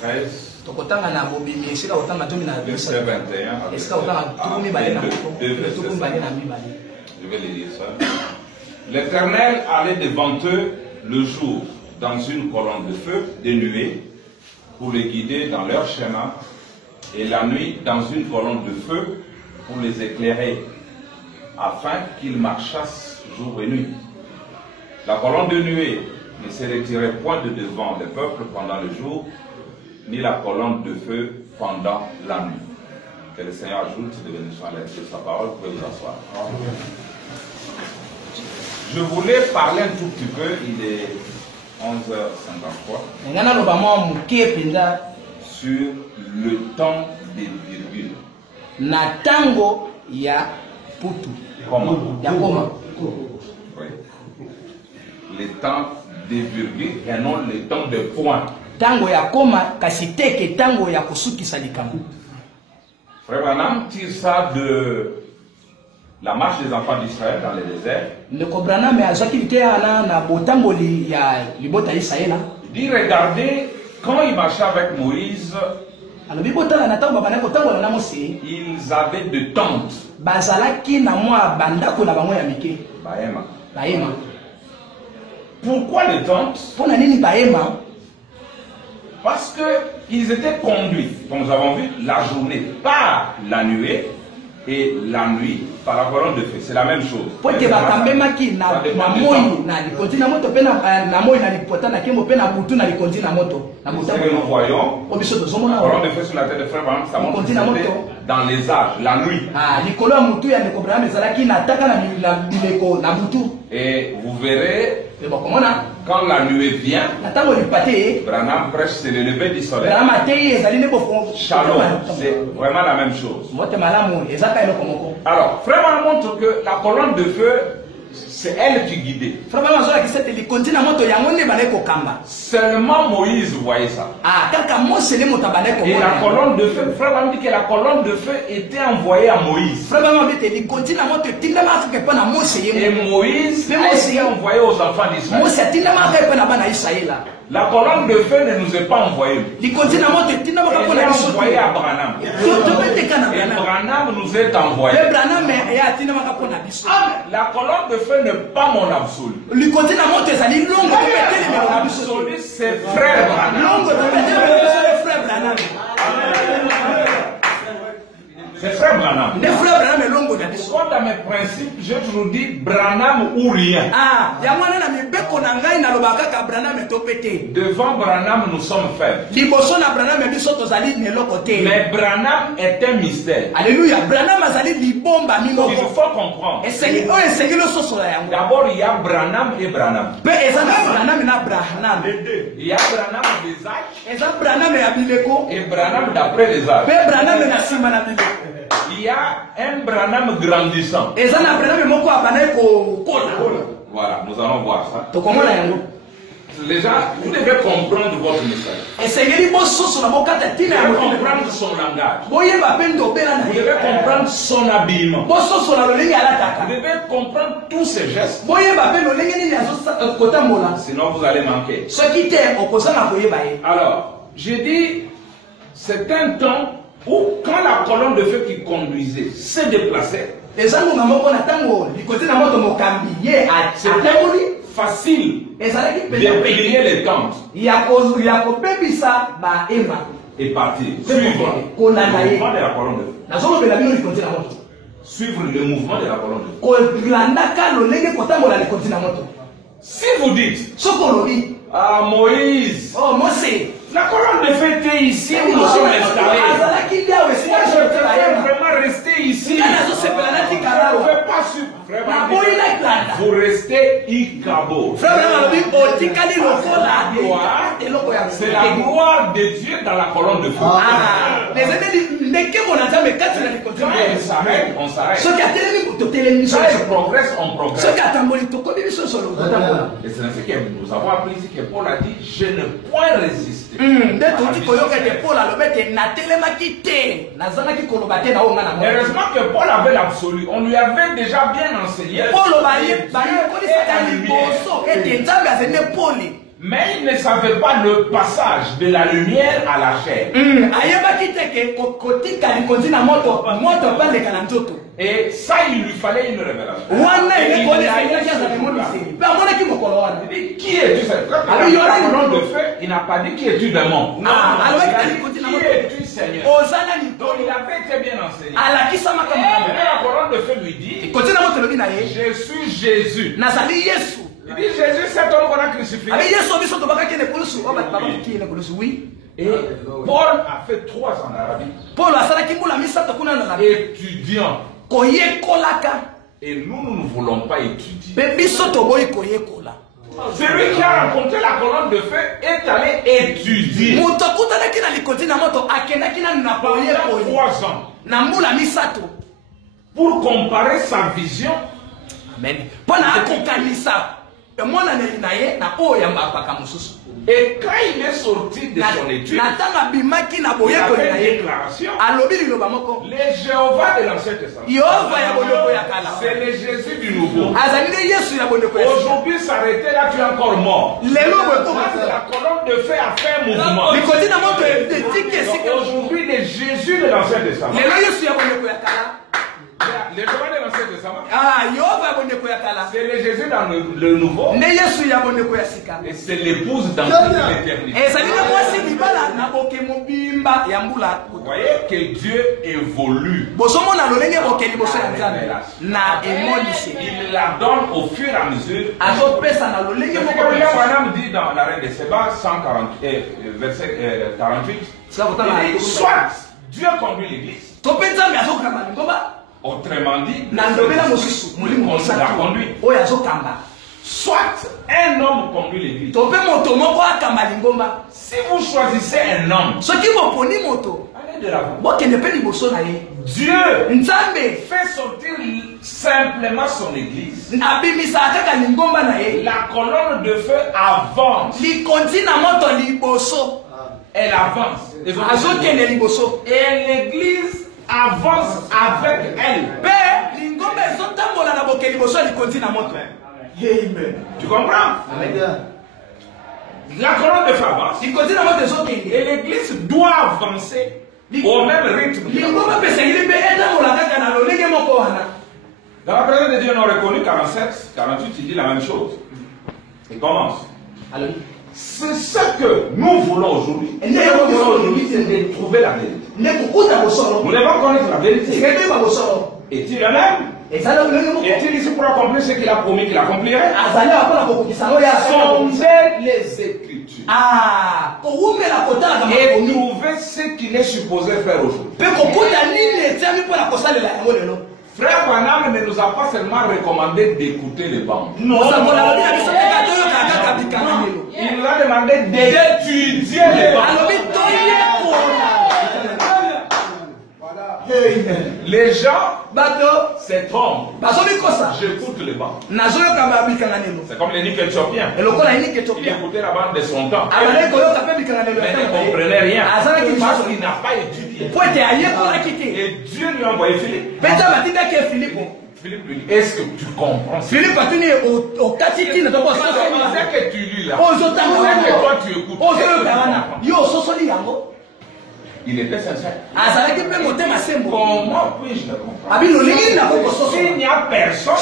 13. Verset 21. Je vais les lire ça. L'Éternel allait devant eux le jour dans une colonne de feu, de nuée, pour les guider dans leur chemin, et la nuit dans une colonne de feu pour les éclairer, afin qu'ils marchassent jour et nuit. La colonne de nuée ne se retirait point de devant le peuple pendant le jour, ni la colonne de feu pendant la nuit. Que le Seigneur ajoute de bénédiction à l'aide de sa parole. Vous pouvez vous asseoir. Je voulais parler un tout petit peu, il est 11h53, sur le temps des virgules. Natango ya putu. Comment? Ya koma. Oui. Les temps des virgules et non les temps de points. Tango ya koma kasiteke tango ya kusukisa likambo. Frère Branham tire ça de la marche des enfants d'Israël dans le désert. Le Branham mais azaki na na botambo li ya libota Israël. Il dit regardez quand il marchait avec Moïse. Ils avaient de tentes. Bahema. Pourquoi les tentes? Parce qu'ils étaient conduits, comme nous avons vu, la journée par la nuée et la nuit par la colonne de feu. C'est la même chose. Ce que nous voyons, la colonne de feu sur la tête de Frère Branham, ça montre dans les âges, la nuit. Et vous verrez, quand la nuée vient, Branham prêche, c'est le lever du soleil. Shalom, c'est vraiment la même chose. Alors, Frère Branham montre que la colonne de feu, c'est elle qui guidait. Seulement Moïse voyait ça. Et la colonne de feu, Frère Branham dit que la colonne de feu était envoyée à Moïse. Et Moïse a été envoyé aux enfants d'Israël. La colonne de feu ne nous est pas envoyée. Elle est envoyée à Branham. Et Branham nous est envoyé. La colonne de feu n'est pas mon absolu. Mon absolu, c'est Frère Branham. C'est Frère Branham. Pourquoi dans mes principes, j'ai toujours dit Branham ou rien. Devant Branham, nous sommes faibles. Mais Branham est un mystère. Alléluia. Il faut comprendre. D'abord, il y a Branham et Branham. Il y a Branham des âges et Branham d'après les âges. Il y a un Branham grandissant. Voilà, nous allons voir ça. Les gens, vous devez comprendre votre message. Vous devez comprendre son langage. Vous devez comprendre son habillement. Vous devez comprendre tous ses gestes. Sinon vous allez manquer. Alors, j'ai dit, c'est un temps où quand la colonne de feu qui conduisait se déplaçait, c'était facile de plier les tentes et partir. Suivre le mouvement de la colonne de feu. Suivre le mouvement de la colonne de feu. Si vous dites, ah Moïse, la colonne de feu était ici, où nous sommes installés. Moi, je préfère vraiment rester ici. Je ne veux pas suivre. Vous restez Ikabo. C'est la gloire de Dieu dans la colonne de feu. On s'arrête. Quand je progresse, on progresse. Et c'est ce que nous avons appris ici que Paul a dit, je ne point résister. Heureusement que Paul avait l'absolu. On lui avait déjà bien enseigné. Mais il ne savait pas le passage de la lumière à la chair. Et ça, il lui fallait une révélation. Qui es-tu? Quand il a la colonne de feu, il n'a pas dit qui es-tu démon. Non, qui es-tu Seigneur? Donc il avait été bien enseigné. La colonne de feu lui dit, je suis Jésus. Il dit Jésus, cet homme qu'on a crucifié. Et Paul a fait 3 ans en Arabie. Étudiant. Et nous ne voulons pas étudier. Celui qui a rencontré la colonne de feu est allé étudier. Pendant 3 ans. Pour comparer sa vision. Amen. Et quand il est sorti de son étude, il a fait une déclaration. Les Jéhovah de l'Ancien Testament, c'est le Jésus du Nouveau. Aujourd'hui, s'arrêter là, tu es encore mort. La colonne de feu a fait un mouvement. Aujourd'hui, le Jésus de l'Ancien Testament. Les Jéhovah de l'Ancien Testament. C'est le Jésus dans le Nouveau. Et c'est l'épouse dans l'éternité. Vous voyez que Dieu évolue. Il la donne au fur et à mesure. C'est ce que William Branham dit dans la Reine de Séba, verset 48. Il dit, soit Dieu conduit l'Église. Autrement dit, la conduit. Soit un homme conduit l'église. Si vous choisissez un homme, allez de l'avant. Dieu fait sortir simplement son église. La colonne de feu avance. Elle avance. Et l'église avance avec elle. Tu comprends? La colonne de feu avance. Et l'église doit avancer au même rythme. Dans la présence de Dieu, on a reconnu 47, 48, il dit la même chose. Il commence. C'est ce que nous voulons aujourd'hui. Ce que nous voulons aujourd'hui, c'est de trouver la vérité. Nous devons connaître la vérité. Est-il le même? Est-il ici pour accomplir ce qu'il a promis qu'il accomplirait? Sonder les Écritures. Et trouver ce qu'il est supposé faire aujourd'hui. Frère Branham ne nous a pas seulement recommandé d'écouter les bandes. Non. Il nous a demandé d'étudier les bandes. Les gens se trompent. J'écoute les bandes. C'est comme les Nickel-Éthiopiens. Il écoutait la bande de son temps. Mais il ne comprenait rien. Parce qu'il n'a pas étudié. Et Dieu lui a envoyé Philippe. Philippe lui dit, est-ce que tu comprends? C'est que tu lis là. C'est que toi tu écoutes. Il était sincère. Comment puis-je le comprendre? S'il n'y a personne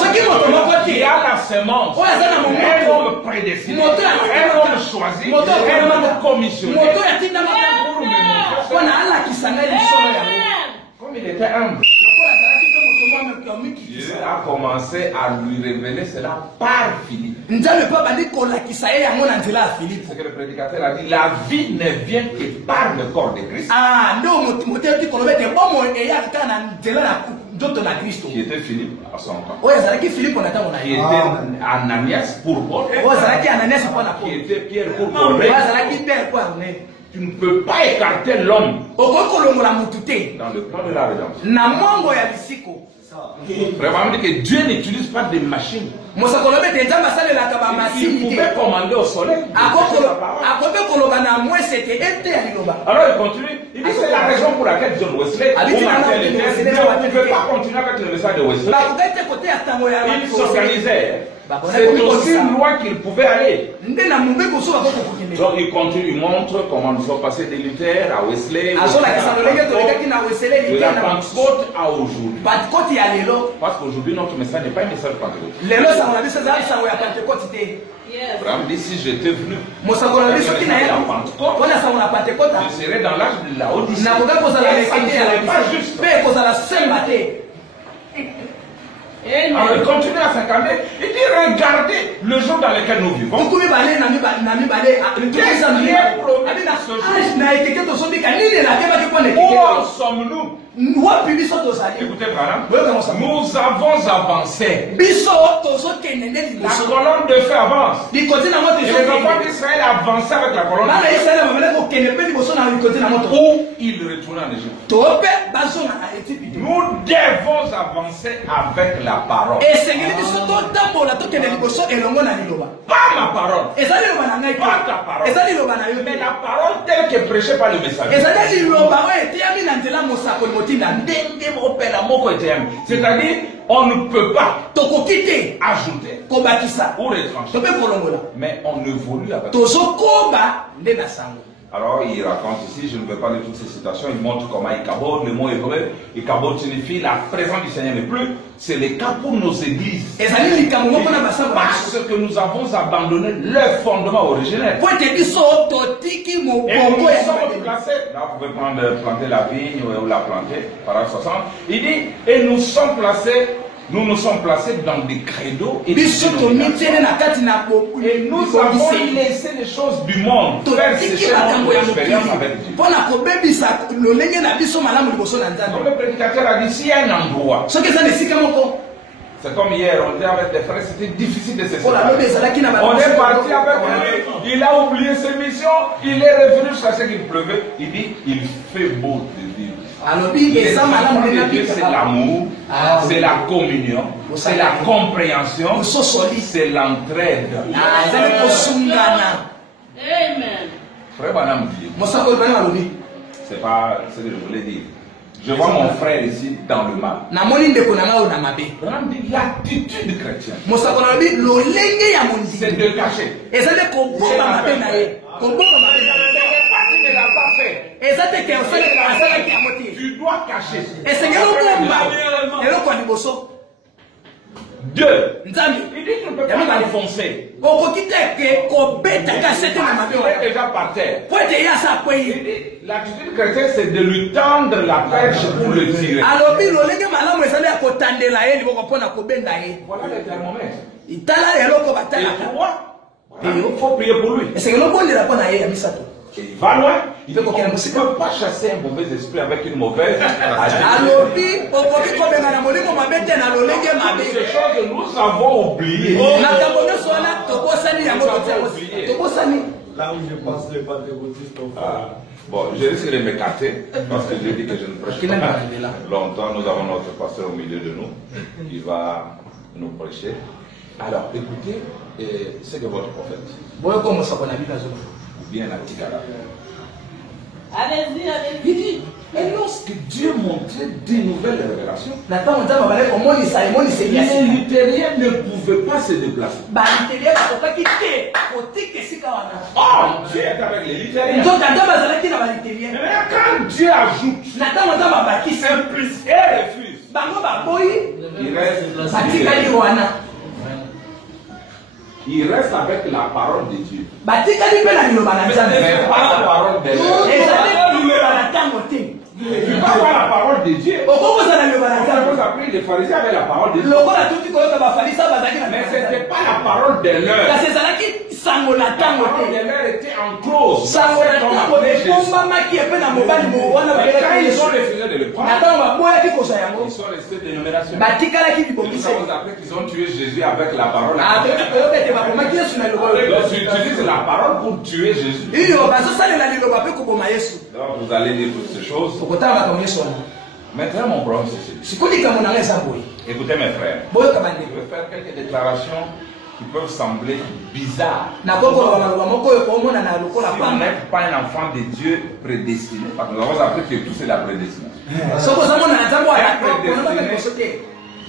qui a la semence, un homme prédestiné, un homme choisi, un homme commissionné, comme il était humble, Dieu a commencé à lui révéler cela par Philippe. Ce que le prédicateur a dit, la vie ne vient que par le corps de Christ. Qui était Philippe à son temps. Qui était Ananias pour Paul. Qui était Pierre pour Paul. Tu ne peux pas écarter l'homme dans le plan de la rédemption. Vraiment dit que Dieu n'utilise pas des machines. Il pouvait commander au soleil. Alors il continue. Il dit c'est la raison pour laquelle John Wesley ne pouvait pas continuer avec le message de Wesley. Il s'organisait. C'est aussi loin qu'il pouvait aller. Donc il continue, il montre comment nous sommes passés des Luther à Wesley, de la Pentecôte à aujourd'hui. Parce qu'aujourd'hui, notre message n'est pas un message pentecôte. Abraham dit, si j'étais venu, je serais dans l'âge de la Odyssée. Ça ne serait pas juste. Alors il continue à s'incarner. Il dit, regardez le jour dans lequel nous vivons. Où en sommes-nous? Écoutez, nous avons avancé. La colonne de feu avance. Et les enfants d'Israël avançaient avec la colonne de feu. Où ils retournent en Égypte. Nous devons avancer avec la parole. Pas ma parole. Pas ta parole. Mais la parole telle que prêchée par le messager. C'est-à-dire, on ne peut pas ajouter ou retrancher. Mais on évolue avec. Alors il raconte ici, je ne vais pas lire toutes ces citations, il montre comment Ikabod, le mot hébreu, Ikabod signifie la présence du Seigneur n'est plus, c'est le cas pour nos églises. Parce que nous avons abandonné le fondement originel. Et nous sommes placés, là vous pouvez planter la vigne ou la planter, paragraphe 60, il dit, et nous sommes placés dans des credos et nous avons laissé les choses du monde faire sécher notre expérience avec Dieu. Donc le prédicateur a dit, s'il y a un endroit, c'est comme hier, on était avec des frères, c'était difficile de se séparer. On est parti avec lui, il a oublié ses missions, il est revenu jusqu'à ce qu'il pleuvait. Il dit, il fait beau de vivre. C'est l'amour, c'est la communion, c'est la compréhension, c'est l'entraide. Amen. Frère Banam dit, c'est pas ce que je voulais dire. Je vois mon frère ici dans le mal. Banam dit, l'attitude chrétienne, c'est de cacher. Tu dois cacher. Deux. Il dit que tu ne peux pas l'enfoncer. Il est déjà par terre. L'attitude chrétienne, c'est de lui tendre la perche pour le tirer. Voilà le thermomètre. Et toi, il faut prier pour lui. Et il va loin. Il ne peut pas chasser un mauvais esprit avec une mauvaise. Ces choses que nous avons oubliées. Là où je pense les pentecôtistes ont fait. Bon, je risque de m'écarter parce que j'ai dit que je ne prêche pas longtemps. Nous avons notre pasteur au milieu de nous qui va nous prêcher. Alors, écoutez ce que votre prophète ou bien la Tigara. Allez-y, allez-y. Il dit, et lorsque Dieu montrait des nouvelles révélations, les luthériens ne pouvaient pas se déplacer. Oh, Dieu est avec les luthériens. Mais quand Dieu ajoute, un plus et refuse, il reste avec la parole de Dieu. Mais pas la parole de Dieu. Tu vas avoir la parole de Dieu. Vous appelez les pharisiens avec la parole de Dieu. Mais ce n'était pas la parole de l'heure. La parole de l'heure était en clause. Mais quand ils ont refusé de le prendre, ils sont restés dénomination. Nous avons appris qu'ils ont tué Jésus avec la parole. Donc tu utilises la parole pour tuer Jésus. Donc vous allez dire toutes ces choses. Maintenant, mon problème, c'est celui. Écoutez mes frères, je vais faire quelques déclarations qui peuvent sembler bizarres. Si vous n'êtes pas un enfant de Dieu prédestiné, parce que nous avons appris que tout c'est la prédestination. La prédestinée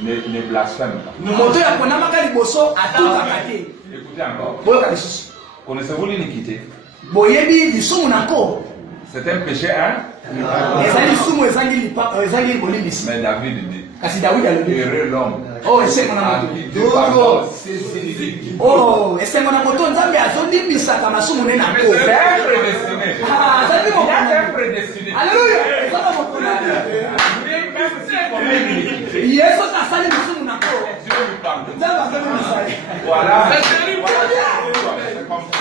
ne blasphème pas. Moto ya konamaka liboso atukaka te. Écoutez encore. Boyoka lisusu. Connaissez-vous l'iniquité? Boyebi lisumu nako. C'est un péché, hein? Ezali lisumu ezangi bolimbisi. Mais David dit. Kasi Daudi alobi. Heureux l'homme. Oh, esengo na moto. Oh, esengo na moto nzambe azondimbisaka masumu ne nako. C'est un prédestiné. Ah, azali Il y moto. a un prédestiné. Alléluia. Ezala moto na. Yesu kasali misumu nako. Dieu lui pardonne. Nzambe azondimbisa. Voilà.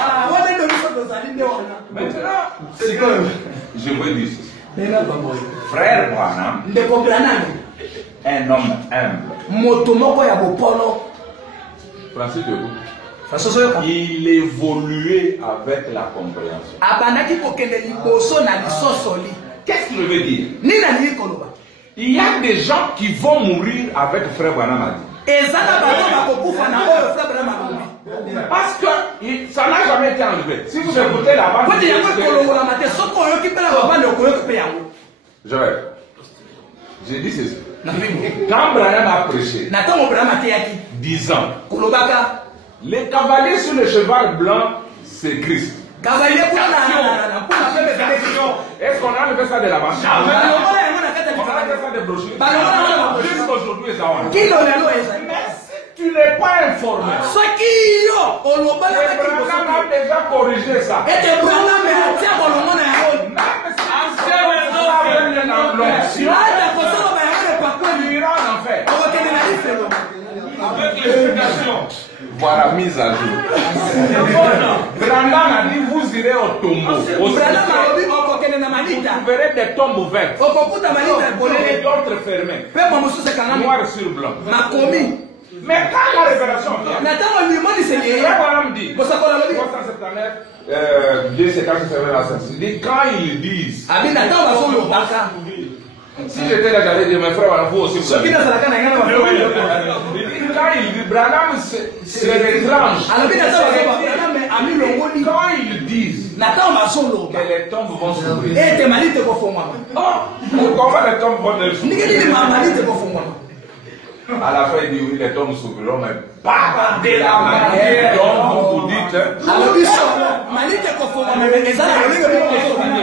Ah, wana ndo biso tozali nde wana. Maintenant, je veux dire ceci. Frère Branham, Ndeko Branham, un homme humble. moto moko ya bopolo. Francis debout. Fasoso yo. Il évoluait avec la compréhension. Abandaki kokende liboso na lisosoli. Qu'est-ce qu'il veut dire? Ni na ni koloba. Il y a des gens qui vont mourir avec frère Branham a dit. Ezana bato bakokufa na oyo frère Branham alobi. Parce que ça n'a jamais été enlevé. Si vous écoutez la bande, Kote yango kolongola mate soko oyo kipela babande okoyo pe yango. j'ai dit ceci. Na bibo. Quand Branham a prêché, Na tongo Branham ateyaki. 10 ans, Kolobaka. les cavaliers sur le cheval blanc, c'est Christ. Cavalier kuna na kuna pe be. Est-ce qu'on a enlevé ça de la bande? Na longola yango na kata On a enlevé kitaba. ça des brochures. Balongola Jusqu'aujourd'hui, ça va. kilo lelo eza. Mais si tu n'es pas informé, Soki yo olobala et na kiboso. Branham a déjà corrigé ça. Ete Branham atia kolongo na yango. Ata kosolo ba yango le pakoli. Tu iras en enfer. Okokende na lifelo. Avec l'explication. Voilà, mise à jour. Branham a dit vous irez au tombeau. Au Branham cimetière. alobi okokende na malita. Vous verrez des tombes ouvertes. Okokuta malita Et ebolele. d'autres fermées. Pe mo mosusu ekangami. Noir sur blanc. Makomi. Mais quand la révélation vient, Na ntango limonisi Frère yeye. Branham dit, Bosakolo alobi. 379, 2 c'est quand c'est vrai la science. Il dit quand ils disent, Abi na ntango bazolobaka. si j'étais là, j'allais dire, mes frères, voilà, vous aussi, vous Soki avez. nazalaka na yango na Il bafelo. dit quand il dit, Branham se retranche. Alobi na ntango bazolobaka me ami longoli. Quand ils disent Na ntango bazoloba. que les tombes vont s'ouvrir. Ete malite kofungwama. Comment les tombes vont s'ouvrir? Ndenge nini malite kofungwama. À la fin, il dit oui, les tombes s'ouvriront, mais pas de la manière dont vous dites. Alobi so malite kofungwama me ezala lolingo bino.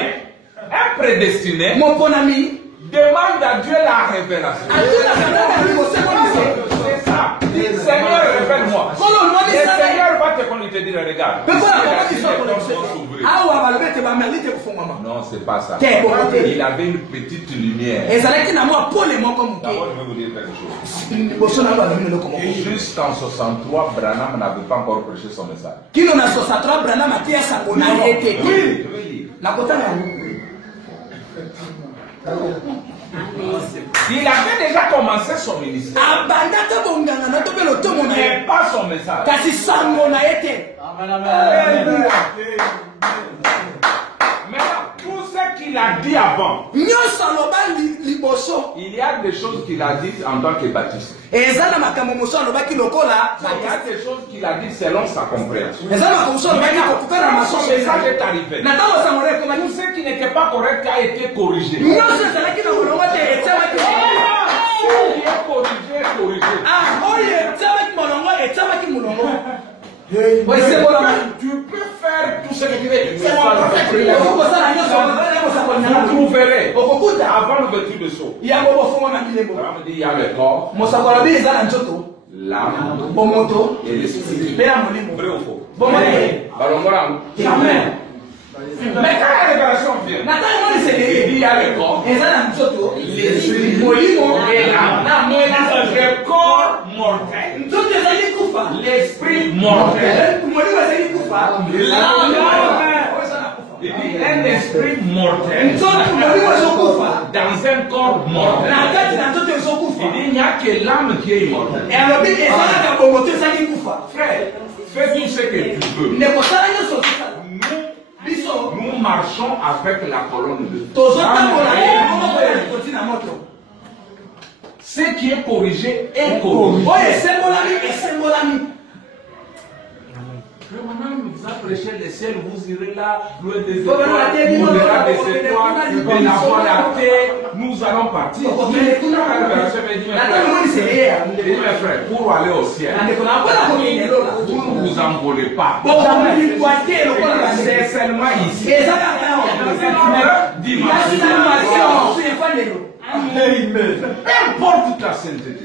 Un prédestiné Moponami. demande à Dieu la révélation. Atuna kana liboso kolise. C'est ça. Dis, Seigneur, révèle-moi. Kolo Le lwani sana. Seigneur va te connaître et te dire, regarde. Pe ici, kola il a kama dit, biso les tombes kolise. vont s'ouvrir. Awa balobete ba malite kofungwama. Non, c'est pas ça. T'es bon côté. Il avait une petite lumière. Ezalaki na mwa pole moko moke. D'abord, je vais vous dire quelque chose. Liboso na balobi leloko moko. Jusqu'en 63, Branham n'avait pas encore prêché son message. Kino na 63 Branham atia sango na ye te. Oui, je vais lire. Nakotana yango. Il avait déjà commencé son ministère. Abandaka bonganga na tope lotomo na ye. Mais pas son message. Kasi sango na ye te. Maintenant, tout ce qu'il a dit avant, Nyonso aloba liboso. il y a des choses qu'il a dites en tant que baptiste. Eza na makambo moso alobaki lokola. Il y a des choses qu'il a dites selon sa compréhension. Eza na makambo moso alobaki kokukana na Quand son masoso message eza. est arrivé, Na tango sango na ekoma tout ce qui n'était pas correct a été corrigé. nyonso ezalaki na molongo te etiamaki. Ce qui est corrigé, est corrigé. Ah, oyo etiamaki molongo etiamaki molongo. Oyo esembolama. Tu peux faire tout ce que tu veux. C'est mon prophète. Okokosala nyonso okokosala Vous verrez, okokuta avant l'ouverture de saut, yango bofungwama bilembo. on me dit il y a le corps, Mosako alobi eza na nzoto l'âme bomoto et l'esprit. mpe na molimo. Vrai ou faux? Bomone. Balongoram. Amen. Mais quand la révélation vient, Na ntango moni il dit sekeli il y a le corps, eza na nzoto l'esprit molimo et l'âme. na mwela. Le corps mortel, Nzoto ezali kufa. l'esprit mortel. Molimo ezali kufa. L'âme. Oyo eza na kufa. Il dit un esprit mortel Nzoto molimo ezokufa. dans un corps mortel. Na kati na nzoto ezokufa. Il dit il n'y a que l'âme qui est immortelle. Ealobi ezalaka bomoto ezali kufa. Frère, fais tout ce que tu veux. Ndeko sala nyonso osala. Nous, Biso nous marchons avec la colonne de feu. tozotambola ye moko ya likoti na moto. Ce qui est corrigé est corrigé. Oyo esembolami esembolami. Le madame vous a prêcher le ciel, vous irez là, loin des étoiles, au-delà des étoiles, de la voie lactée, nous allons partir. Mais tout le monde dit, mes frères, pour aller au ciel, vous ne vous envolez pas. C'est seulement ici. Importe ta sainteté.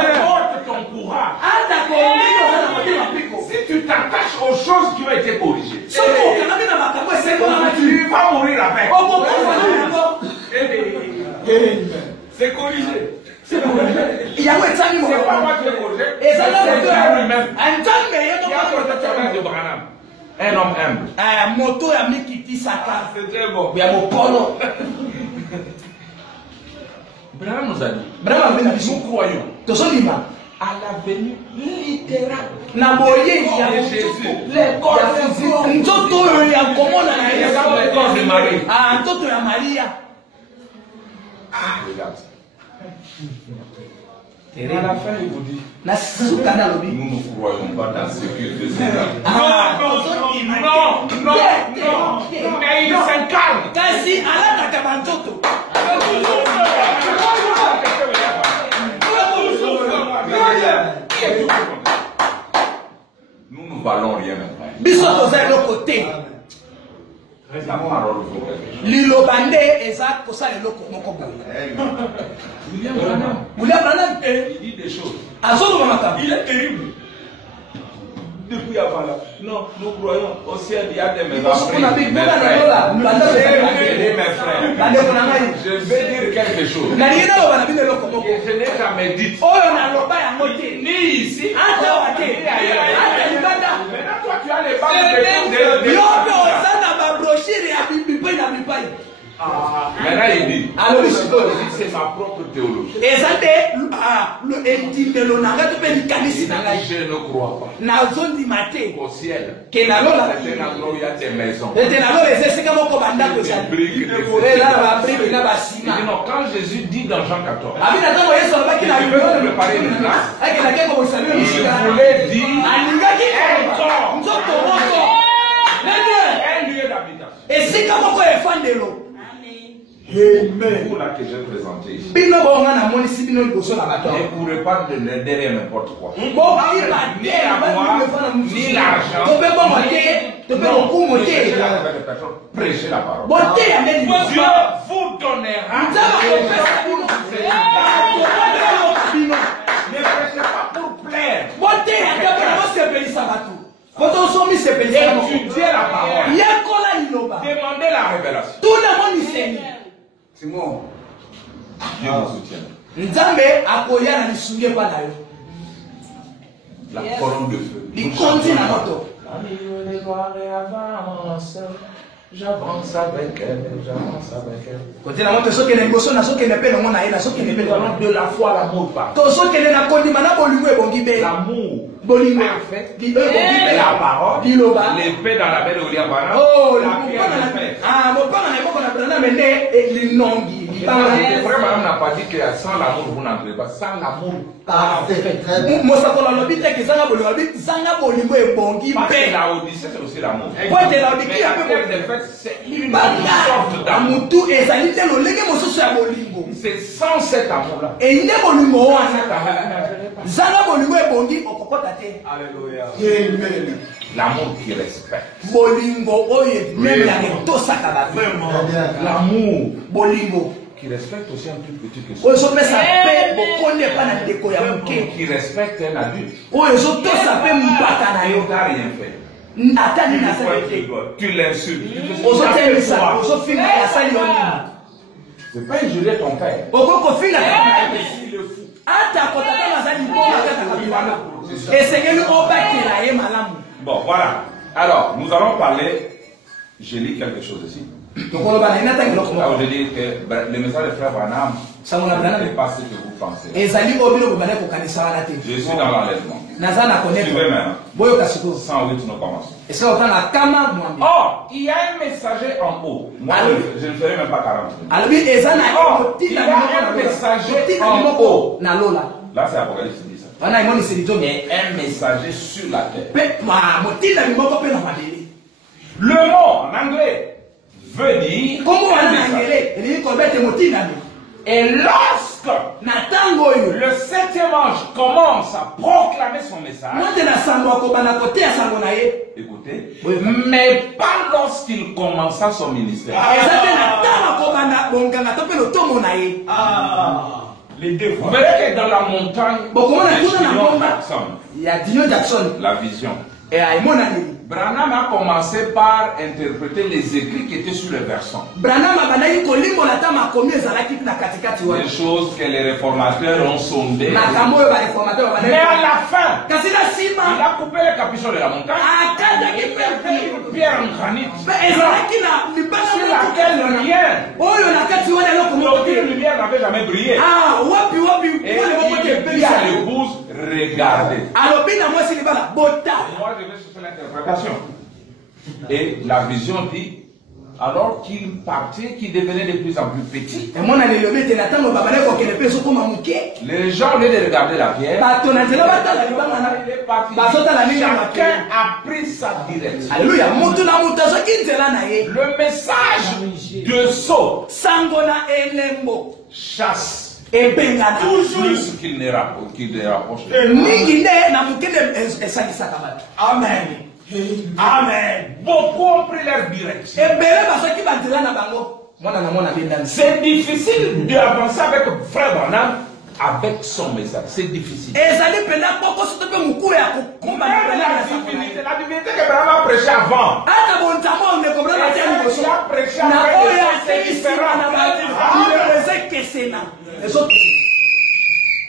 Importe ton courage. Si tu t'attaches aux choses qui ont été corrigées, tu vas mourir avec. C'est corrigé. C'est pas moi qui l'ai corrigé. C'est lui-même. Un homme humble. C'est très bon. Branham nous a dit, nous croyons à la venue littérale de Jésus. Les corps de Marie. Regarde. Et à la fin, il vous dit, nous ne croyons pas dans ce que Jésus a dit. Non, mais il s'incarne. Nous ne valons rien maintenant. La parole vaut quelque chose. William Branham, il dit des choses. Il est terrible. Depuis avant là. Non, nous croyons au ciel, il y a des maisons. Je vais dire quelque chose. Je n'ai qu'à me dire. Ni ici, ni ailleurs. Maintenant, toi, tu as les balles maintenant, il dit, c'est ma propre théologie. Je ne crois pas qu'au ciel, c'est un endroit où il y a des maisons. Des briques, des non, quand Jésus dit dans Jean 14, il veut préparer une place, il voulait dire un lieu d'habitation. Vous là que j'ai présenté ici. Ne pourrez pas donner derrière n'importe quoi. Ni la voix, ni l'argent. Prêchez la parole. Dieu vous donnera. Ne prêchez pas pour plaire. Étudiez la parole. Demandez la révélation. Simon, Dieu vous soutient. La colonne de feu. J'avance avec elle, j'avance avec elle. Nous allons de la foi à l'amour pas. L'amour. Parfait. La parole. L'épée dans la belle de William Branham. La pierre de fer. Le frère Branham n'a pas dit que sans l'amour vous n'entrez pas. Sans l'amour. Parfait. Parce que la Odyssée c'est aussi l'amour. Mais la pierre de fer c'est une sorte d'amour. C'est sans cet amour-là. Alléluia. L'amour qui respecte. L'amour qui respecte aussi un tout petit que ça. Qui respecte un adulte. Il n'a rien fait. Tu l'insultes. C'est pas injurier ton père. Bon, voilà. Alors, nous allons parler. Je lis quelque chose ici. Alors, je dis que le message de frère Branham n'est pas ce que vous pensez. Je suis dans l'enlèvement. Suivez maintenant. 108, nous commençons. Oh, il y a un messager en haut. Moi, je ne ferai même pas 40 minutes. Oh, il y a un messager en haut. Là, c'est Apocalypse 10. et un messager sur la terre. Le mot en anglais veut dire et lorsque le 7e ange commence à proclamer son message, écoutez, mais pas lorsqu'il commença son ministère. Les deux Vous fois. verrez que dans la montagne, il y a Dion Jackson. la vision. Et à Branham a commencé par interpréter les écrits qui étaient sur les versants. Des choses que les réformateurs ont sondées. Mais à la fin, il a coupé les capuchons de la montagne. Il a fait une pierre en granit sur laquelle aucune lumière n'avait jamais brillé. Et il dit à l'épouse, regardez. Moi, je vais chercher l'interprétation. Et la vision dit, alors qu'il partait, qu'il devenait de plus en plus petit, les gens, au lieu de regarder la pierre, chacun a pris sa direction. Alléluia. Le message de saut chasse plus qu'il ne rapproche. Amen. Amen. Beaucoup ont pris leur direction. C'est difficile d'avancer avec Frère Branham avec son message. C'est difficile. La divinité que Branham a prêché avant. Il a prêché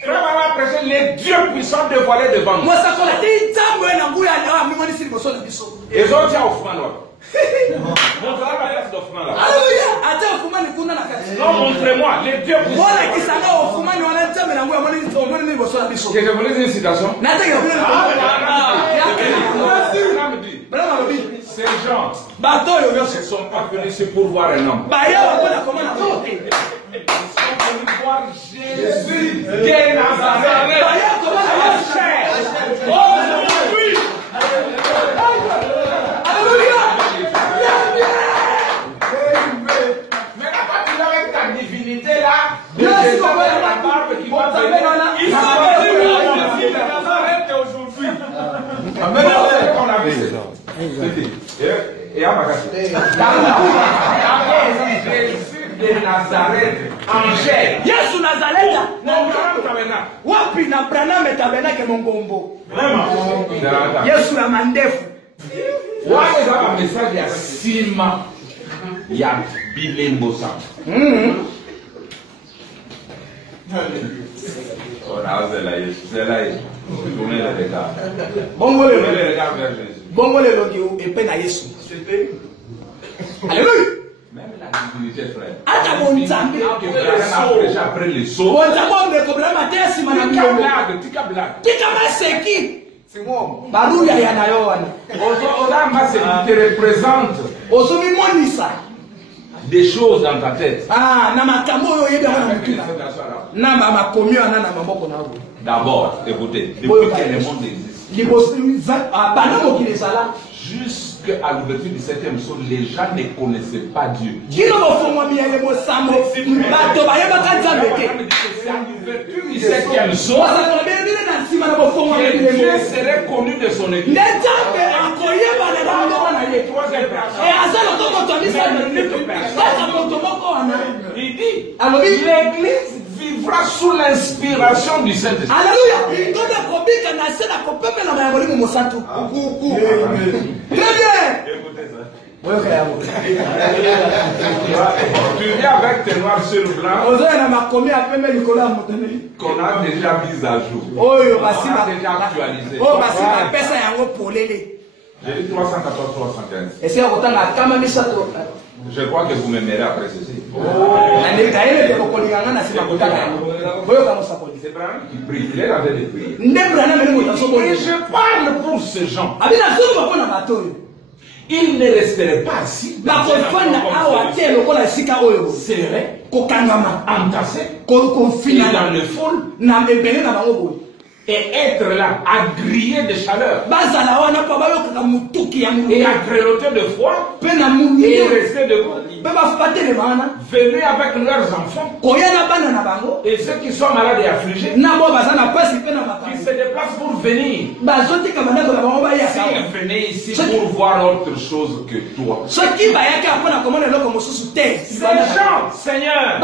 Frère Branham a prêché les dieux puissants dévoilés devant nous. Et ils ont dit offrande là. Montrez la place d'offrande là. Non, montrez-moi les dieux puissants. Que je vous lise une citation. Ces gens ne sont pas venus ici pour voir un homme. Ils sont venus voir Jésus de Nazareth. Aujourd'hui. Maintenant, quand tu as avec ta divinité là, de Jésus avec la barbe qui va venir, ils sont venus voir Jésus de Nazareth aujourd'hui. On a vu ça. Et à Magassi. Jésus de Nazareth, Angèle. Yesu Nazareth. Non, Branham. Wapi na Branham tabernacle Mongombo. Vraiment. Yesu la mandefu. Wapi za un message ya Sima ya Bilembo Sam. On a osé la Yesu. C'est là Yesu. Tournez les regards. Bongo Tournez le les regards vers Jésus. Bongo le logi epe na Yesu. Alléluia. Même la divinité, frère. Après les sauts. Tika blague. C'est moi. Baruya yanayo wana. Ozama, c'est qui te représente Osomi monisa. des choses dans ta tête. Ah, na makambo yo yeba wana mukina. Na mama komi wana na maboko na wo. D'abord, écoutez, depuis que le monde existe, jusqu'à l'ouverture du 7e saut, les gens ne connaissaient pas Dieu. C'est à l'ouverture du 7e saut que Dieu serait connu de son église. Il dit, l'église vivra sous l'inspiration du Saint-Esprit. Alléluia. Très bien. Écoutez ça. Tu viens avec tes noirs sur le blanc qu'on a déjà mis à jour. On a déjà actualisé. J'ai dit 314, 315. Je crois que vous m'aimerez après ceci. C'est Branham qui prie. Il est en train de prier. Et je parle pour ces gens. Ils ne resteraient pas assis. Serrés, entassés, dans le foule. et être là, à griller de chaleur, et à grelotter de froid, et rester debout. Venez avec leurs enfants, et ceux qui sont malades et affligés, qui se déplacent pour venir. S'ils venaient ici pour voir autre chose que toi, ces gens, Seigneur,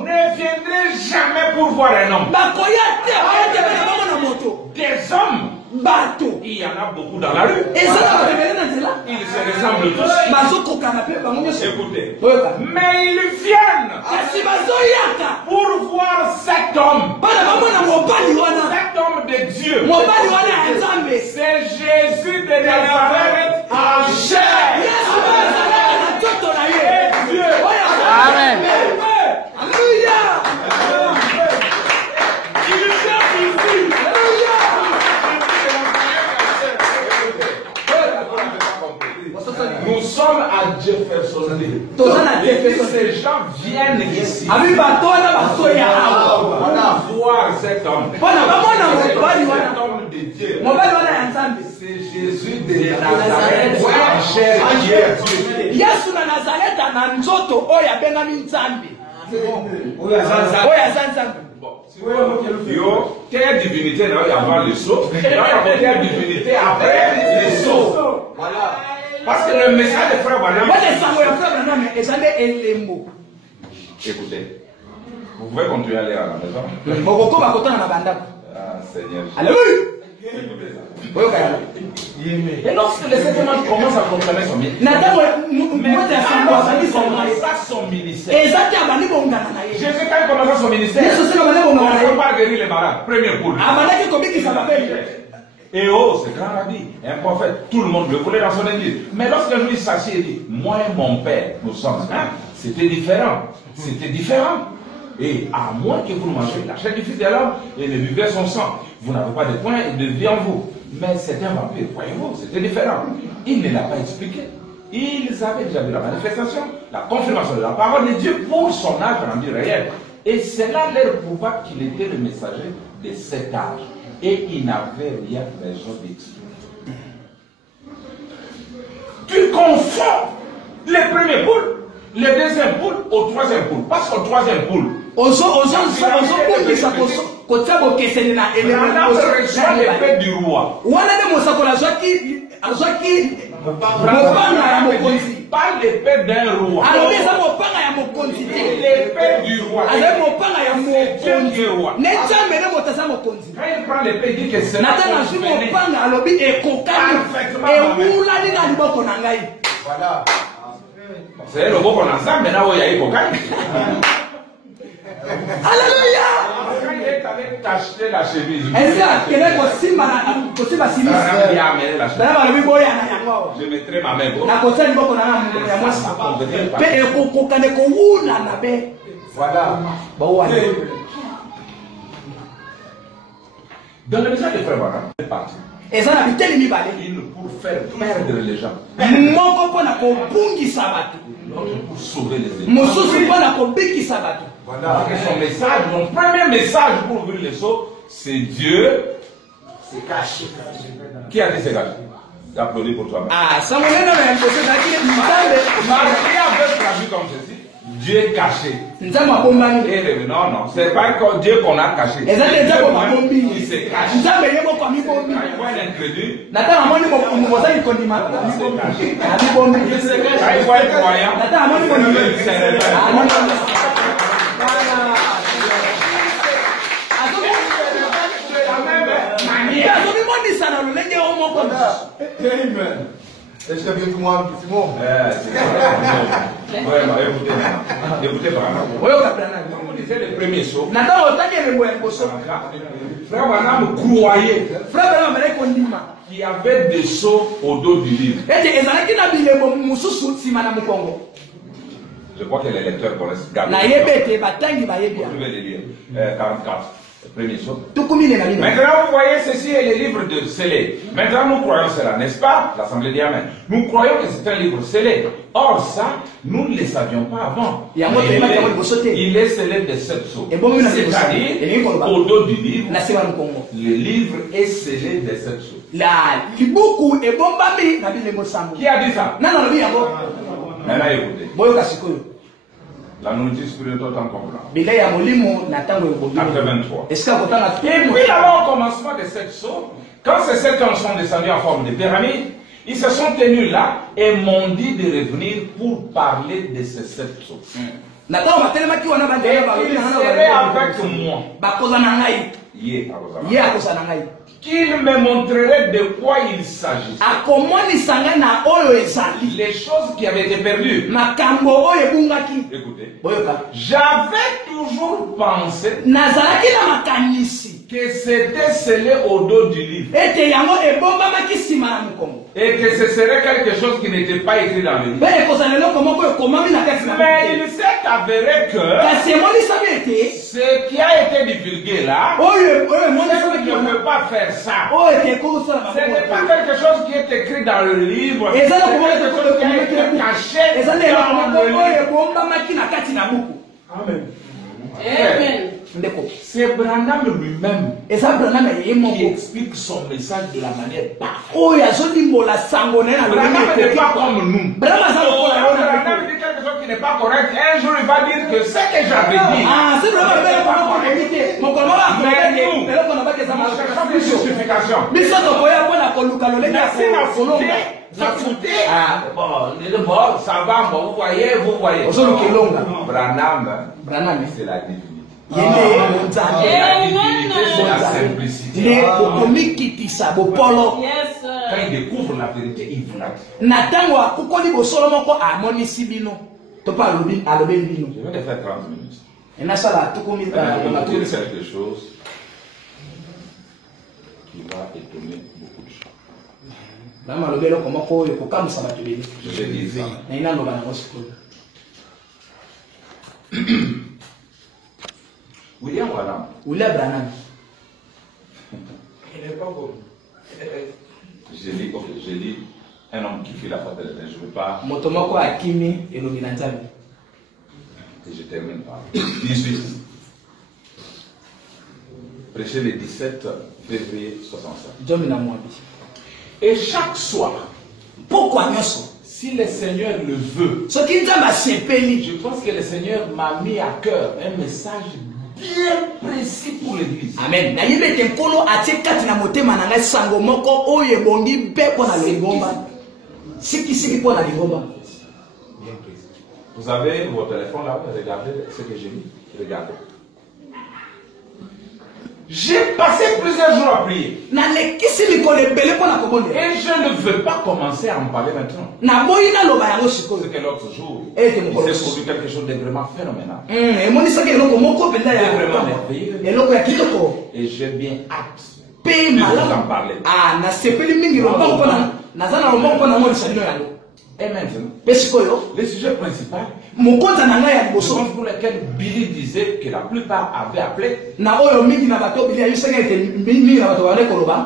ne viendraient jamais pour voir un homme. Des hommes, il y en a beaucoup dans la rue. Ils se ressemblent tous. Écoutez, mais ils viennent pour voir cet homme. Cet homme de Dieu. C'est Jésus de Nazareth en chair. Et Dieu. Amen. Alléluia. Il vient ici. Nous sommes à Jeffersonville. Ces gens viennent ici pour voir cet homme. Cet homme de Dieu. C'est Jésus de Nazareth en chair qui est Dieu. Yo, quelle divinité il va y avoir le sceau? Il va y avoir quelle divinité après le sceau? Voilà. Parce que le message de frère Branham. Écoutez, vous pouvez continuer à aller à la maison. Ah, Seigneur. Alléluia. Et lorsque le Seigneur commence à proclamer son ministère, son ministère. Jésus, quand il commence son ministère, on ne peut pas guérir les malades. Premier poule. Et oh, c'est grand rabbi, un prophète, tout le monde le voulait dans son église. Mais lorsque lui s'assied et dit, moi et mon père, nous sommes un, c'était différent. C'était différent. Et à moins que vous mangez la chair du Fils de l'homme et ne buvez son sang, vous n'avez pas de point de vie en vous. Mais c'est un vampire, voyez-vous, c'était différent. Il ne l'a pas expliqué. Ils avaient déjà vu la manifestation, la confirmation de la parole de Dieu pour son âge rendu réel. Et cela leur prouva qu'il était le messager de cet âge. Et il n'avait rien besoin d'expliquer. Tu confonds les premiers poules, les deuxièmes poules au troisième poule. Parce qu'au troisième poule, on reçoit l'épée du roi. Pas l'épée d'un roi. L'épée du roi. C'est Dieu qui est roi. Quand il prend l'épée, il dit que c'est voilà. C'est le beau qu'on a ça, mais là où il y a eu cocaïne. Alléluia. Quand il est allé t'acheter la chemise, je mettrai ma main. Voilà. Dans le message de Frère Branham, c'est parti. Pour faire perdre les gens. Pour sauver les ennemis. Voilà. Son message, mon premier message pour ouvrir les seaux, c'est Dieu. C'est caché. Qui a dit c'est caché? J'applaudis pour toi. Marie avait traduit comme ceci. Dieu est caché. Non, non, c'est pas Dieu qu'on a caché. Il s'est caché. Quand il voit un incrédule, il s'est caché. Quand il voit un croyant, il s'est révélé. Est-ce que bien moi, Simon? Écoutez, comme on disait le premier saut, Frère Branham croyait qu'il y avait des sauts au dos du livre. Je crois que les lecteurs connaissent. Vous pouvez les lire. 44. Le premier saut. Maintenant, vous voyez ceci. aussi est le livre de scellé. Maintenant, nous croyons cela, n'est-ce pas? L'Assemblée dit Amen. Nous croyons que c'est un livre scellé. Or, ça, nous ne le savions pas avant. Il est scellé de 7 sceaux. C'est-à-dire, au dos du livre, le livre est scellé de 7 sceaux. Qui a dit ça? Maintenant, écoutez. La nourriture spirituelle en comprenant. Après 23. Et puis là-bas, au commencement de cette sceaux, quand ces 7 anges sont descendus en forme de pyramide, ils se sont tenus là et m'ont dit de revenir pour parler de ces 7 sceaux. Et ils seraient avec moi. Qu'il me montrerait de quoi il s'agit. Les choses qui avaient été perdues. Écoutez. J'avais toujours pensé que c'était scellé au dos du livre. Et que ce serait quelque chose qui n'était pas écrit dans le livre. Mais il s'est avéré que ce qui a été divulgué là, je ne peux pas faire ça. Ce n'est pas quelque chose qui est écrit dans le livre. C'est quelque chose qui a été caché dans le livre. Amen. Amen. C'est Branham lui-même qui explique son message de la manière parfaite. Branham n'est pas comme nous. Branham dit quelque chose qui n'est pas correct. Un jour il va dire que ce que j'avais dit n'est pas correct. Mais nous cherchons une justification. Bon, ça va, bon, vous voyez. Branham, c'est la divinité. C'est la simplicité. Quand il découvre la vérité, il vous la dit. Je vais te faire 30 minutes. C'est quelque chose qui va étonner beaucoup de gens. Je vais dire ça. William Branham. J'ai dit un homme qui fait la fatalité. Je ne veux pas. Et je termine par 18. Prêché le 17 février 65. Et chaque soir, si le Seigneur le veut, je pense que le Seigneur m'a mis à cœur un message bien précis pour l'église. Amen. Vous avez vos téléphones là, regardez ce que j'ai mis. Regardez. J'ai passé plusieurs jours à prier. Et je ne veux pas commencer à en parler maintenant. C'est que l'autre jour, il s'est produit quelque chose de vraiment phénoménal. Vraiment merveilleux. Et j'ai bien hâte de vous en parler. Et maintenant, le sujet principal, pour lequel Billy disait que la plupart avaient appelé,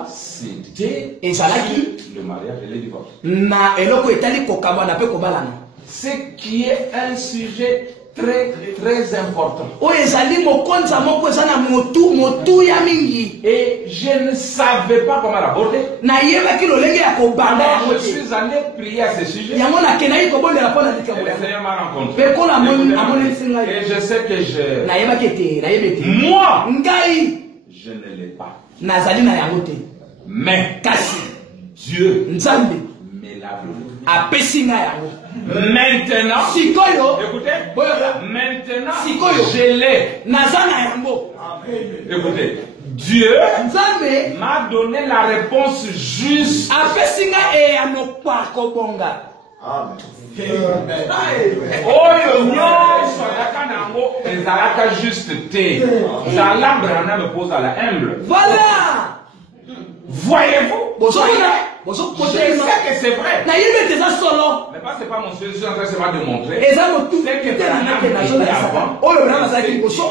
c'était le mariage et le divorce. Ce qui est un sujet très important. Et je ne savais pas comment l'aborder. Alors je suis allé prier à ce sujet. Et le Seigneur m'a rencontré. Et je sais que moi, je ne l'ai pas. Mais Dieu me l'a donné. Maintenant, écoutez, maintenant, je l'ai. Écoutez, Dieu m'a donné la réponse juste. Voilà. Voyez-vous? Je sais que c'est vrai. Na yebe teza solo. Mais pas c'est pas mon sujet, je suis en train de me démontrer. Eza motu. C'est que Branham était avant. Oyo Branham azalaki liboso.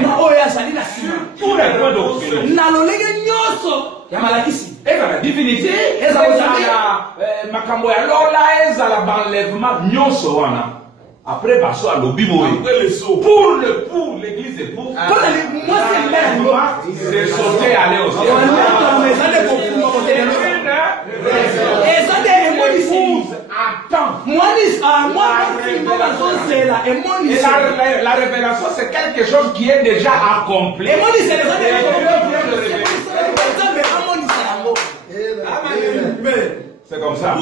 Na oyo azali na sima. Tous les points doctrinaux. Na lolenge nyonso ya malakisi. Ezala divinité, ezala makambo ya lola, ezala banlèvement nyonso wana. Après baso à l'obiboé. Pour l'église et pour. Moi c'est c'est sauter aller au ciel. La révélation c'est quelque chose qui est déjà accompli. C'est comme ça.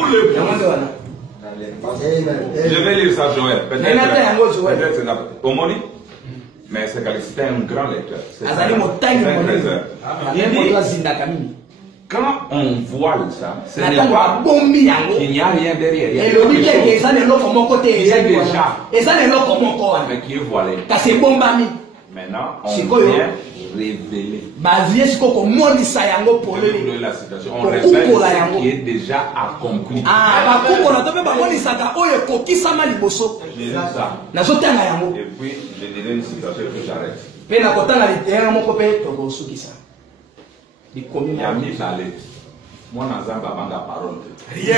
Je vais lire ça, Joël. Peut-être c'est la Omoni. Mais c'est c'était un grand lecteur. Quand on voile ça, ce n'est pas qu'il n'y a rien derrière. Il y a quelque chose qui est déjà, mais qui est voilé. Maintenant, on vient révéler. La situation. On révèle ce qui est déjà accompli. J'ai lu ça. Et puis, je dirai une citation que j'arrête. Il y a mis la lettre. Moi, je n'ai pas la parole. Rien.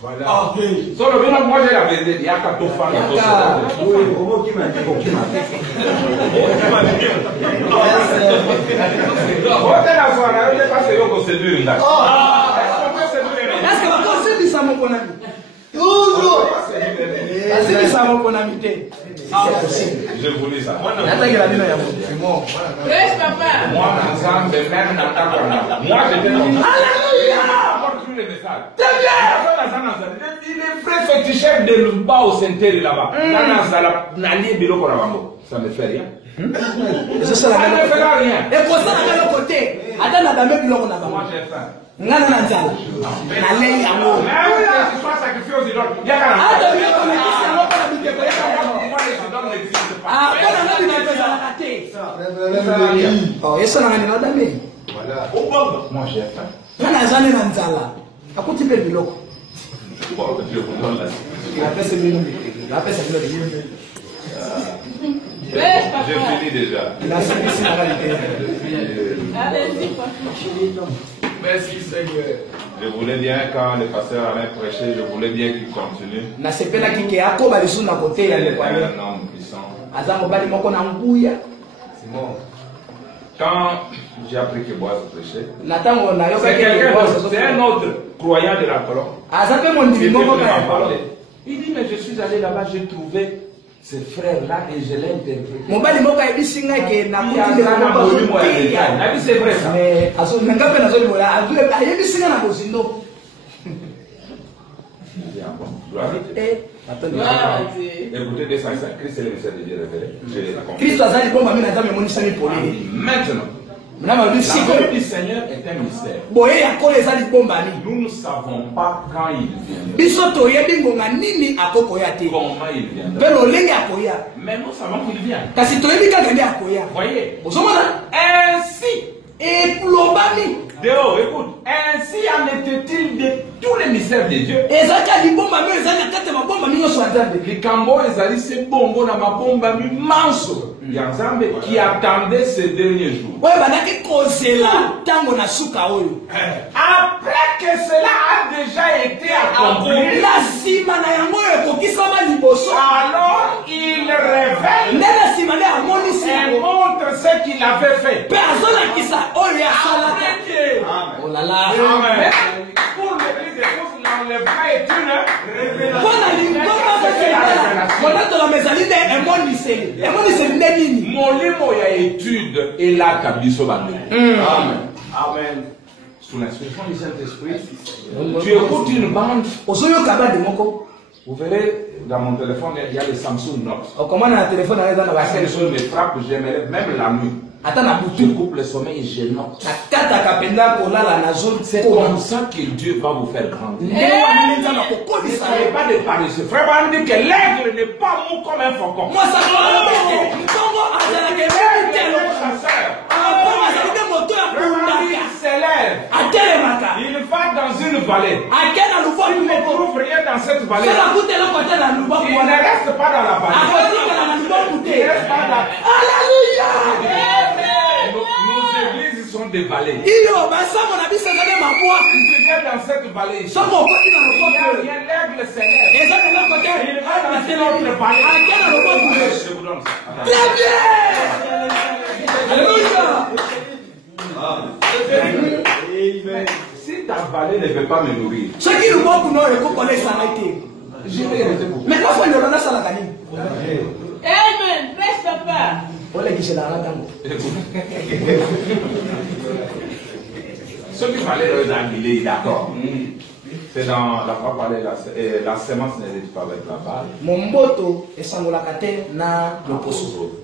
Voilà. Moi, j'ai la vérité. Il y a qu'à tout faire. Je vous lis ça. Moi, il est vrai féticheur de l'Umba au Saint-Terre là-bas. Ça ne fait rien. Ça ne fait rien. Et pour ça, on a le côté. Attends, on a même l'homme là-bas. Moi, j'ai faim. Moi j'ai faim. J'ai fini déjà. Merci Seigneur. Je voulais bien, quand le pasteur allait prêcher, je voulais bien qu'il continue. Il est un homme puissant. Quand j'ai appris que Boaz prêchait, c'est un autre croyant de la colonne. Il dit, mais je suis allé là-bas, j'ai trouvé ces frères-là et je l'ai interprété. C'est vrai ça. Écoutez, des saints, Christ est le mystère de Dieu révélé. Maintenant, la vie du Seigneur est un mystère. Nous ne savons pas quand il viendra. Comment il viendra. Mais nous savons qu'il vient. Voyez. Ainsi. Déo, écoute. Ainsi en était-il de tous les mystères de Dieu. Les Cambo, c'est bongo na mabomba mi manso. Qui attendait ces derniers jours. Après que cela a déjà été accompli, alors il révèle et montre ce qu'il avait fait. Oh là là. Amen. Pour l'église de tous, l'enlèvement est une révélation. Molimo ya étude et là kabiso bande. Amen. Amen. Sous l'inspiration du Saint-Esprit, tu écoutes une bande. Vous verrez dans mon téléphone, il y a le Samsung Note. Quelque chose me frappe, j'aimerais même la nuit. Je coupe le sommeil et je note. C'est comme ça que Dieu va vous faire grandir. Ne soyez pas des paresseux. Frère, on dit que l'aigle n'est pas mou comme un faucon. Il s'élève. Il va dans une vallée. ake na lubwaku Il ne moko trouve rien dans cette vallée. sala kutela kote na lubwaku Il ne wana reste pas dans la vallée. akotikala na lubwaku Il te ne reste pas dans... Alléluia. Nos églises sont des vallées. iyo basango na biso ezali mabwa Si tu viens dans cette vallée, soko okoti na il y a lubwaku rien, l'aigle s'élève. eza na kote Il va dans une autre vallée. ake na lubwaku Je vous donne ça. très bien. Alléluia. Si ta vallée ne peut pas me nourrir, soki lubwaku no ekokola esala te je vais rester pour mais kofo ndelo nasalaka nini Amen. Prêche papa. olekiselaka ntango ceux qui fallait leur annuler, d'accord. C'est dans la foi parler, la semence n'hérite pas avec la balle. momboto esangolaka te na loposo.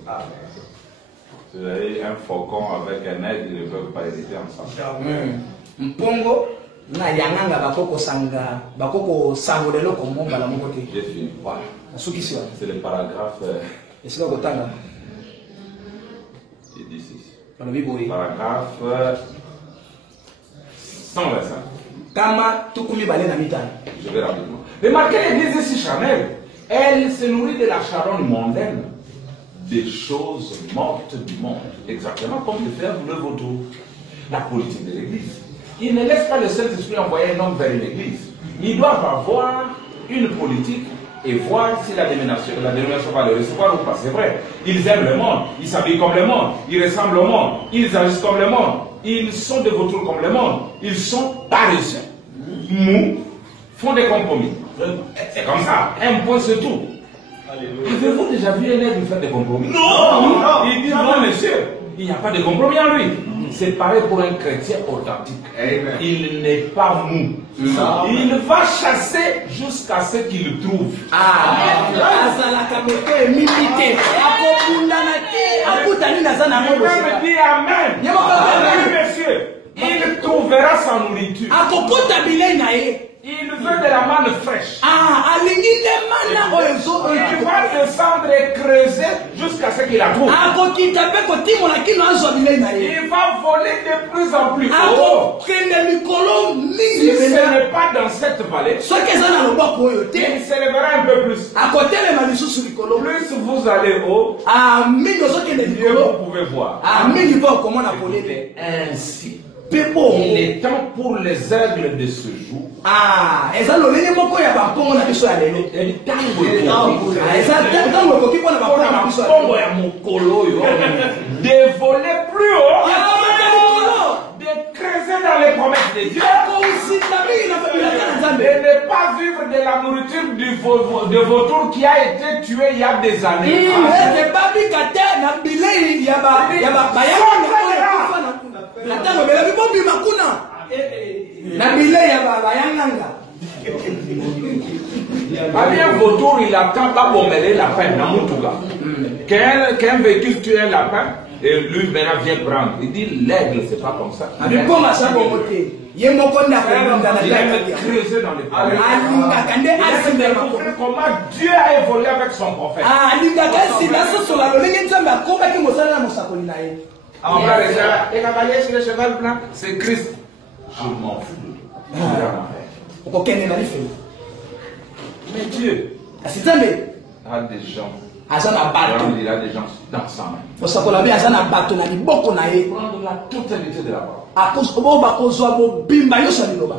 Vous avez un faucon avec un aigle, ils ne peuvent pas hériter ensemble. mpongo na yanganga bakoko sango lelo komo mbala moko te. J'ai fini. Voilà. Nasukisi wana C'est le paragraphe esika kotanga qui dit ici. balobi boye Paragraphe 125. kama tuku mibale na mitano. Je vais rapidement. Remarquez l'église ici charnelle. Elle se nourrit de la charogne mondaine, des choses mortes du monde. Exactement comme le fait le vautour. La politique de l'église. Il ne laisse pas le Saint-Esprit envoyer un homme vers une église. Ils doivent avoir une politique et voir si la dénomination va le recevoir ou pas. C'est vrai. Ils aiment le monde. Ils s'habillent comme le monde. Ils ressemblent au monde. Ils agissent comme le monde. Ils sont des vautours comme le monde. Ils sont paresseux, mous, font des compromis. C'est comme ça. Un point, c'est tout. Avez-vous déjà vu un aigle faire des compromis? Non. Il dit non, monsieur. Il n'y a pas de compromis en lui. C'est pareil pour un chrétien authentique. Amen. Il n'est pas mou. Il va chasser jusqu'à ce qu'il trouve. azalaka moto emimi te akobundana te akutani na za na Il me dit amen. Oui, monsieur. Il trouvera sa nourriture. akokota bilei na ye Il veut de la manne fraîche. alingi nde mana oyo Il va descendre et creuser jusqu'à ce qu'il la trouve. akokita mpe kotimola kino azwa bilei na ye Il va voler de plus en plus haut. akokende mikolo Si mingi ce mpenza n'est pas dans cette vallée, soki eza na loboko oyo te il s'élèvera un peu plus. akotelema lisusu likolo Plus vous allez haut, mingi ozokende mieux likolo vous pouvez voir. mingi mpe okomona polele C'est ainsi. mpe bongo Il est temps pour les aigles de ce jour. eza lolenge moko ya bampongo na biso ya lelo eza ntango ekoki mpona bampongo na biso ya lelo De voler plus haut, akomata likolo de creuser dans les promesses de Dieu. akosita mingi na babilaka na Et nzambe ne pas vivre de la nourriture de vautour qui a été tué il y a des années. ete babika te na bilei ya bayanganga na ntango belabi bobima kuna na bilei ya bayanganga Un vautour, il attend pas bomber la peine dans Moutouga. Qu'un véhicule tue un lapin, et lui maintenant vient prendre. Il dit l'aigle, c'est pas comme ça. abikonga sa bongo te ye moko nde akobunda na Il aime tata creuser dans les paroles. alingaka nde Il asimba aime makolo découvrir comment Dieu a évolué avec son prophète. alingaka asinda asosola lolenge nzambe akobaki mosala na mosakoli na ye On va rester là. Les cavaliers sur le cheval blanc, c'est Christ. Je m'en fous. okokende na lifelo Mais Dieu kasi nzambe a des gens. aza na bato Il a des gens dans sa main. mosakola mpe aza na bato na liboko na ye Prendre la totalité de la parole. obo bakozwa bobimba nyonso ya liloba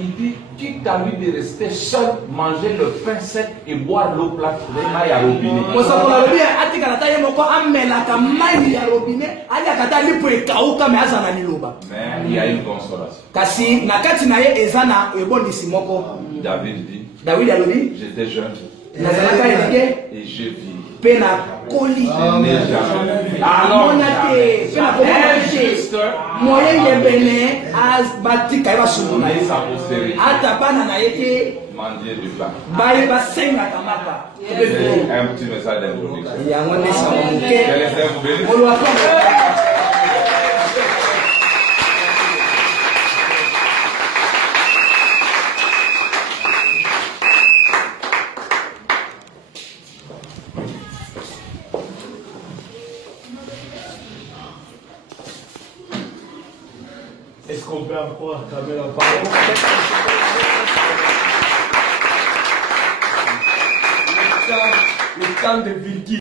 Il dit, quitte à lui de rester seul, manger le pain sec et boire l'eau plate, vraiment ya robinet. mosakola lobi atikala ta ye moko amelaka mai ya robine aliaka ta lipo ekauka me aza na liloba Mais il y a une consolation. kasi na kati na ye eza na ebondisi moko David dit, dawidi alobi j'étais jeune nazalaka elenge et je vis. mpe nakoli Je n'ai jamais. Alors, mona te mpe nakomona te injuste, moyenge ebene batika ye basunguna ye mais sa postérité, ata bana na ye te mendier du pain. baye basengaka maka C'est un petit message d'introduction. yango nde sango Que moke les saints vous bénissent. olwaka Est-ce qu'on peut encore calmer la parole? Le temps de virgule.